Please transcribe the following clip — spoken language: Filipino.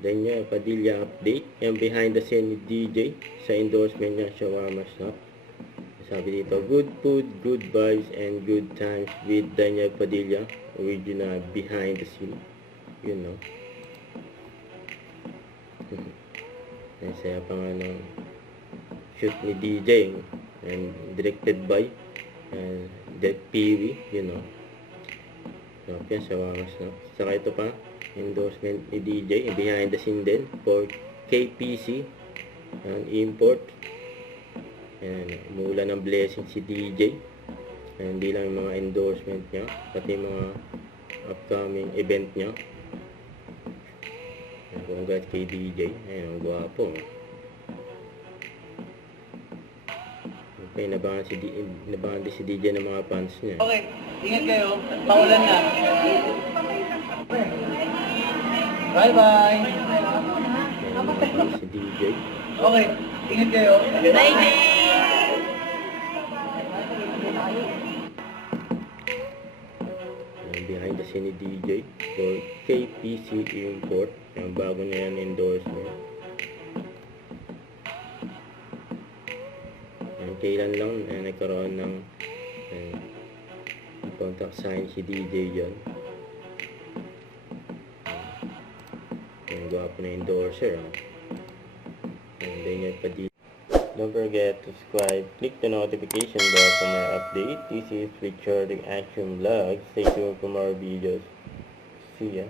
Daniel Padilla update. Yung behind the scene ni DJ sa endorsement niya, Shawarma Shop. Sabi dito, good food, good vibes, and good times with Daniel Padilla, original behind the scene. You know. Nasaya pa nga ng shoot ni DJ and directed by Dev Peewee, you know. So, yan, Shawarma Shop. Saka ito pa, endorsement ni DJ, behind the scene din for KPC ang import. Ayan, umuulan ng blessing si DJ. Ayan, hindi lang yung mga endorsement niya, pati mga upcoming event niya. Ayan, congrats kay DJ. Ayan, ang gwapo. Okay, nabangan din si DJ ng mga fans niya. Okay, ingat kayo. Paulan na. Bye-bye. Ayan, si DJ. Okay, ingat kayo. Bye-bye. Behind the scene ni DJ for KPC Import, yung bago na yan endorsement. Kailan lang nagkaroon ng contact sign si DJ dyan. Yung gwapo na endorser. And then yun pa dito. Don't forget to subscribe, click the notification bell for more update. This is Richard Action Vlog. Stay tuned for more videos. See ya.